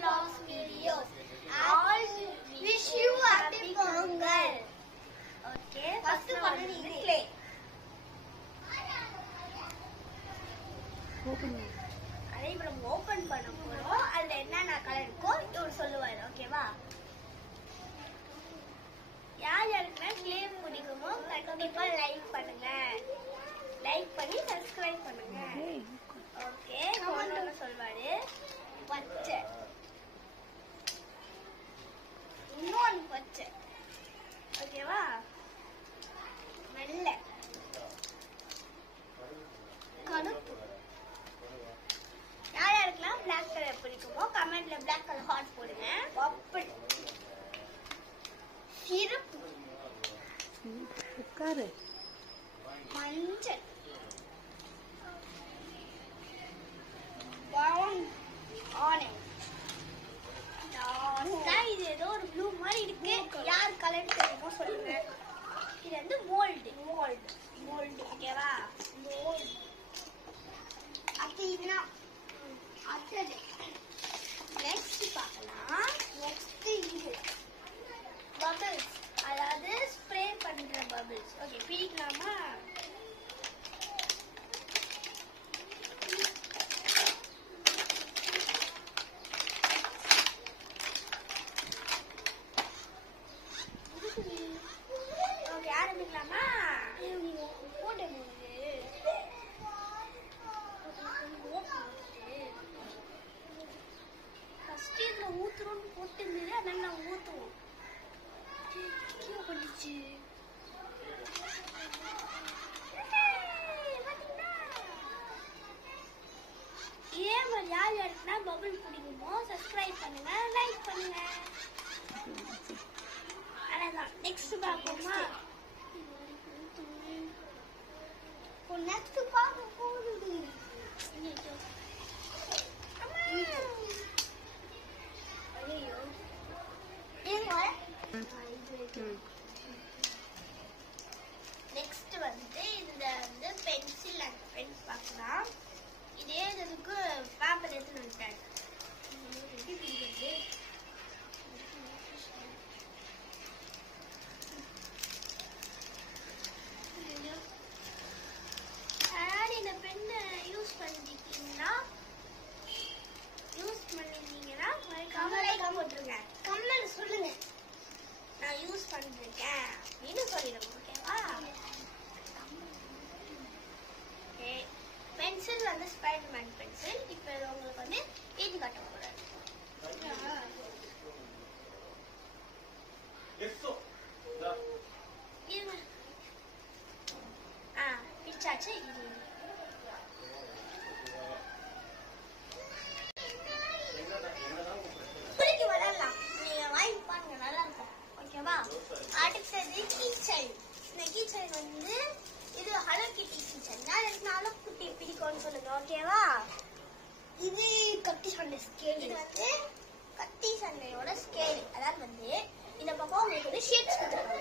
vlogs videos. All wish you happy Pongal. Okay, first one is clay. Open. அதை இப்ப நம்ம open பண்ண போறோம். அதுல என்னென்ன கலர் இருக்கோ இவர் சொல்லுவாரு. ஓகேவா? யார் யாருக்குன்னா clay பிடிக்குமோ கண்டிப்பா லைக் பண்ணுங்க. லைக் பண்ணி சப்ஸ்கிரைப் பண்ணுங்க. ஓகே, கமெண்ட்ல சொல்வாரு. பச்சை. இன்னொன்னு பச்சை. ஓகேவா? வெள்ளை. கருப்பு. யார் யாருக்கெல்லாம் பிளாக் கலர் பிடிக்குமோ கமெண்ட்ல பிளாக் கலர் ஹார்ட் போடுங்க. பர்பிள். சிறப்பு. உட்காரு. மஞ்சள். brown orange. இது ஏதோ ஒரு ப்ளூ மாதிரி இருக்கு. யார் கலர் தெரியுமோ சொல்லுங்க. இது வந்து மோல்டு. ஓகேவா? மோல்டு. அப்படின்னா அடுத்தது நெக்ஸ்ட் பார்க்கலாம். நெக்ஸ்ட் இது பபிள்ஸ், அதாவது ஸ்ப்ரே பண்ற பபிள்ஸ். ஓகே, பிடிக்கலாமா? ஓகே, ஆரம்பிக்கலாமா? போட்டு ஃபர்ஸ்ட் இதுல ஊத்துறோம்னு போட்டுருந்தது, அதனால நான் ஊத்துவோம். கீழே பண்ணிச்சு. இதே மாதிரி யார் யாருக்குன்னா பபிள் பிடிக்குமோ சப்ஸ்கிரைப் பண்ணுங்க, லைக் பண்ணுங்க. அதான் நெக்ஸ்ட் பார்ப்போமா? நெக்ஸ்ட் பார்க்க போகுது. நெக்ஸ்ட் வந்து இந்த வந்து பென்சில் அண்ட் பென் பார்க்கலாம். இதே இதுக்கு பேப்பர் எடுத்து வந்துட்டேன். இந்த பெண்ணை யூஸ் பண்ணிட்டீங்கன்னா கமெண்ட் போட்டுருங்க. கமெண்ட் சொல்லுங்க, நான் யூஸ் பண்ணிருக்கேன் அப்படின்னு சொல்லிடுங்க. ஓகேவா? ஓகே, பென்சில் வந்து ஸ்பைடர்மேன் பென்சில். இப்போ உங்களுக்கு வந்து எழுதி காட்ட போறேன். பிச்சாச்சு. இது விளையாடலாம். நீங்க வாங்கி பாருங்க, நல்லா இருக்கும். ஓகேவா? அடுத்தது கீச்சைன். இந்த கீச்சைன் வந்து இது ஹலோ கிட்டி கீச்சைன். எனக்கு ஹலோ கிட்டி பிடிக்கும்னு சொல்லுங்க. ஓகேவா? இது கத்தி சண்டை ஸ்கேல். இது வந்து கத்தி சண்டையோட ஸ்கேல். அதாவது வந்து இந்த பக்கம் உங்களுக்கு வந்து ஷேப்ஸ் கொடுத்துருக்காங்க.